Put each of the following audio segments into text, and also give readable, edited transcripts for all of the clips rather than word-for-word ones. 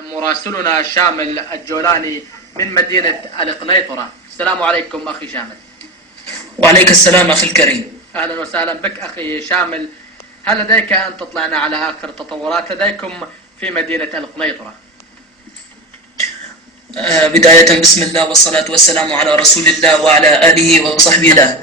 مراسلنا شامل الجولاني من مدينة القنيطرة. السلام عليكم أخي شامل. وعليك السلام أخي الكريم. أهلا وسهلا بك أخي شامل. هل لديك أن تطلعنا على آخر التطورات لديكم في مدينة القنيطرة؟ بداية بسم الله والصلاة والسلام على رسول الله وعلى آله وصحبه الله.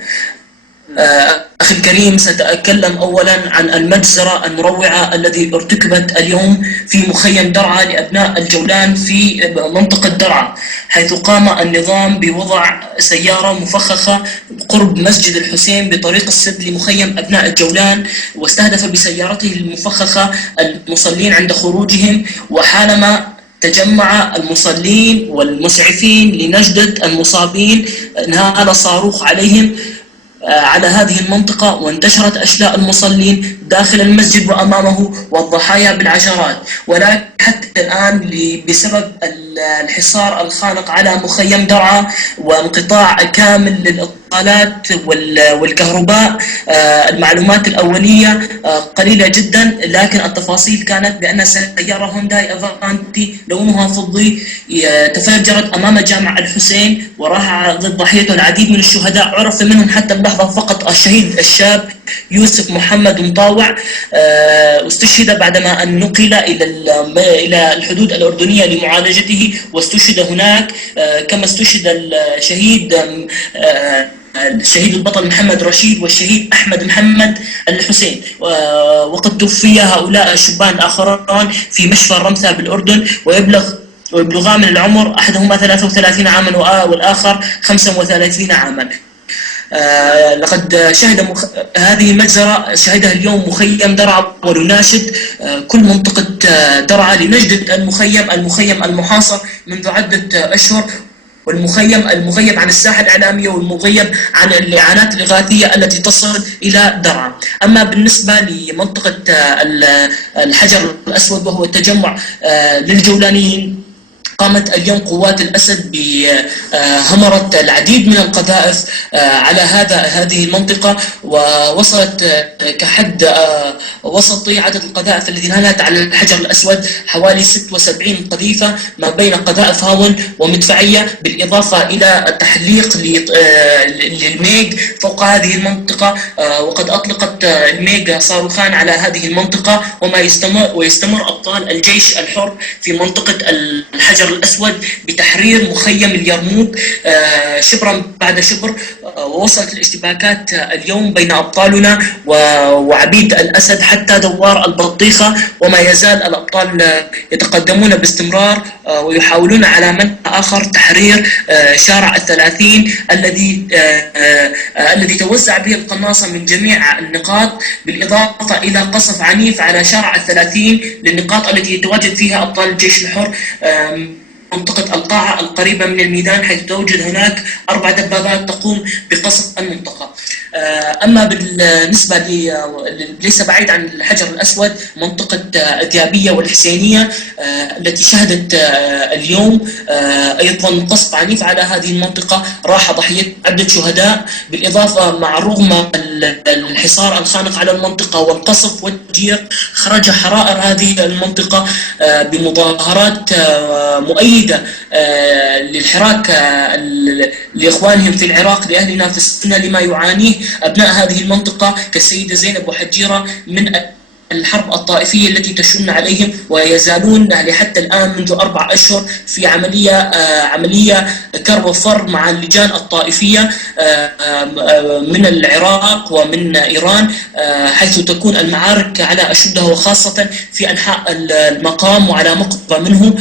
أخي الكريم، سأتكلم أولا عن المجزرة المروعة التي ارتكبت اليوم في مخيم درعا لأبناء الجولان في منطقة درعا، حيث قام النظام بوضع سيارة مفخخة قرب مسجد الحسين بطريق السد لمخيم أبناء الجولان، واستهدف بسيارته المفخخة المصلين عند خروجهم. وحالما تجمع المصلين والمسعفين لنجدة المصابين انهال صاروخ عليهم على هذه المنطقة، وانتشرت أشلاء المصلين داخل المسجد وأمامه، والضحايا بالعشرات. ولكن حتى الآن بسبب الحصار الخانق على مخيم درعا وانقطاع كامل للاتصالات والكهرباء، المعلومات الأولية قليلة جدا، لكن التفاصيل كانت بأن سيارة هونداي افانتي لونها فضي تفجرت أمام جامع الحسين وراح ضد ضحيته العديد من الشهداء، عرف منهم حتى اللحظة فقط الشهيد الشاب يوسف محمد مطاوع، استشهد بعدما أن نقل إلى الحدود الأردنية لمعالجته واستشهد هناك، كما استشهد الشهيد البطل محمد رشيد والشهيد أحمد محمد الحسين. وقد توفي هؤلاء الشبان الآخران في مشفى الرمثة بالأردن، ويبلغان من العمر أحدهما 33 عاما والآخر 35 عاما. لقد شهد هذه المجزرة شهدها اليوم مخيم درعا، ونناشد كل منطقة درعا لنجدة المخيم المحاصر منذ عدة أشهر، والمغيب عن الساحة الإعلامية، والمغيب عن الإعانات الإغاثية التي تصل إلى درعا. أما بالنسبة لمنطقة الحجر الأسود وهو التجمع للجولانيين، قامت اليوم قوات الأسد بهمرة العديد من القذائف على هذه المنطقة، ووصلت كحد وسطي عدد القذائف التي نالت على الحجر الأسود حوالي 76 قذيفة، ما بين قذائف هاون ومدفعية، بالإضافة إلى تحليق للميج فوق هذه المنطقة. وقد أطلقت الميج صاروخان على هذه المنطقة، ويستمر أبطال الجيش الحر في منطقة الحجر الأسود بتحرير مخيم اليرموك شبرا بعد شبر. ووصلت الاشتباكات اليوم بين أبطالنا وعبيد الأسد حتى دوار البطيخة، وما يزال الأبطال يتقدمون باستمرار ويحاولون على منحى آخر تحرير شارع 30 الذي توزع به القناصة من جميع النقاط، بالإضافة إلى قصف عنيف على شارع 30 للنقاط التي يتواجد فيها أبطال الجيش الحر، منطقة القاعة القريبة من الميدان، حيث توجد هناك 4 دبابات تقوم بقصف المنطقة. أما بالنسبة ليس بعيد عن الحجر الأسود منطقة الديابية والحسينية التي شهدت اليوم أيضا قصف عنيف على هذه المنطقة، راح ضحية عدة شهداء، بالإضافة مع رغم الحصار الخانق على المنطقة والقصف والتفجير، خرج حرائر هذه المنطقة بمظاهرات مؤيدة للحراك لإخوانهم في العراق، لأهلنا في السنة، لما يعانيه أبناء هذه المنطقة كالسيدة زينب وحجيرة من الحرب الطائفية التي تشن عليهم، ويزالون لحتى الآن منذ 4 أشهر في عملية كر وفر مع اللجان الطائفية من العراق ومن إيران، حيث تكون المعارك على أشدها، وخاصة في أنحاء المقام وعلى مقطع منه.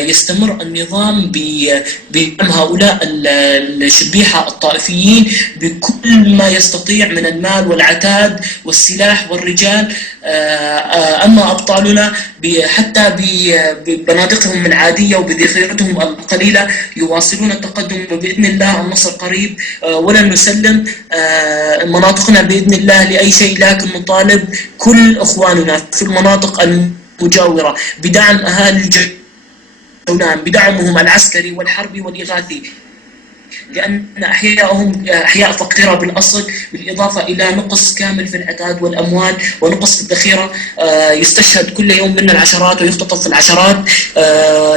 يستمر النظام بدعم هؤلاء الشبيحة الطائفيين بكل ما يستطيع من المال والعتاد والسلاح والرجال. أما أبطالنا حتى ببنادقهم العادية وبذخيرتهم القليلة يواصلون التقدم، وبإذن الله النصر قريب، ولن نسلم مناطقنا بإذن الله لأي شيء، لكن نطالب كل إخواننا في المناطق المجاورة بدعم أهالي الجولان، بدعمهم العسكري والحربي والإغاثي، لأن أحياءهم أحياء فقيرة بالأصل، بالإضافة إلى نقص كامل في العتاد والأموال ونقص في الذخيرة. يستشهد كل يوم منا العشرات ويختطف العشرات.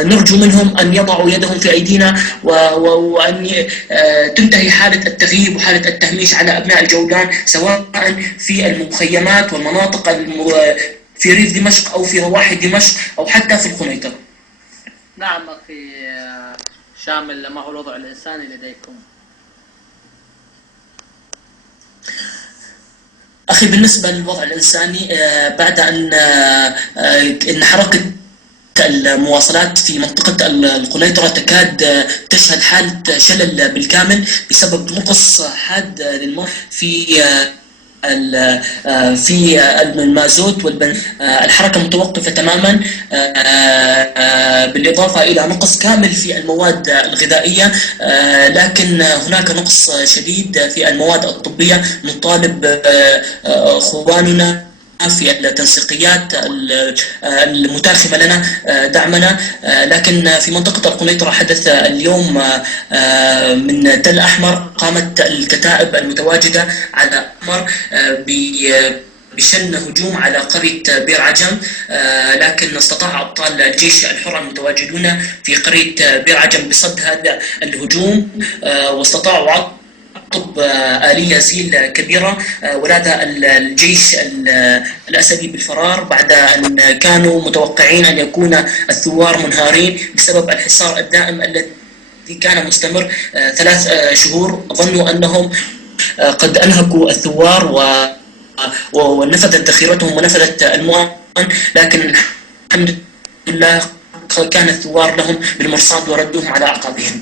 نرجو منهم أن يضعوا يدهم في أيدينا وأن تنتهي حالة التغييب وحالة التهميش على أبناء الجولان، سواء في المخيمات والمناطق في ريف دمشق أو في ضواحي دمشق أو حتى في القنيطرة. نعم أخي شامل، ما هو الوضع الإنساني لديكم؟ أخي بالنسبة للوضع الإنساني، بعد أن حركة المواصلات في منطقة القنيطرة تكاد تشهد حالة شلل بالكامل بسبب نقص حاد للماء في المازوت والبنزين. الحركة متوقفة تماما، بالإضافة إلى نقص كامل في المواد الغذائية. لكن هناك نقص شديد في المواد الطبية. نطالب اخواننا في التنسيقيات المتاخمة لنا دعمنا. لكن في منطقة القنيطرة حدث اليوم من تل أحمر، قامت الكتائب المتواجدة على أحمر بشن هجوم على قرية بير عجم، لكن استطاع أبطال الجيش الحر المتواجدون في قرية بير عجم بصد هذا الهجوم، واستطاعوا عطب آلية زيل كبيرة، ولاد الجيش الأسدي بالفرار بعد أن كانوا متوقعين أن يكون الثوار منهارين بسبب الحصار الدائم الذي كان مستمر 3 شهور. ظنوا أنهم قد أنهكوا الثوار ونفذت ذخيرتهم ونفذت المؤن، لكن الحمد لله كان الثوار لهم بالمرصاد وردوهم على أعقابهم.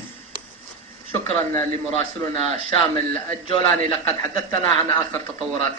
شكرا لمراسلنا شامل الجولاني، لقد حدثتنا عن آخر تطورات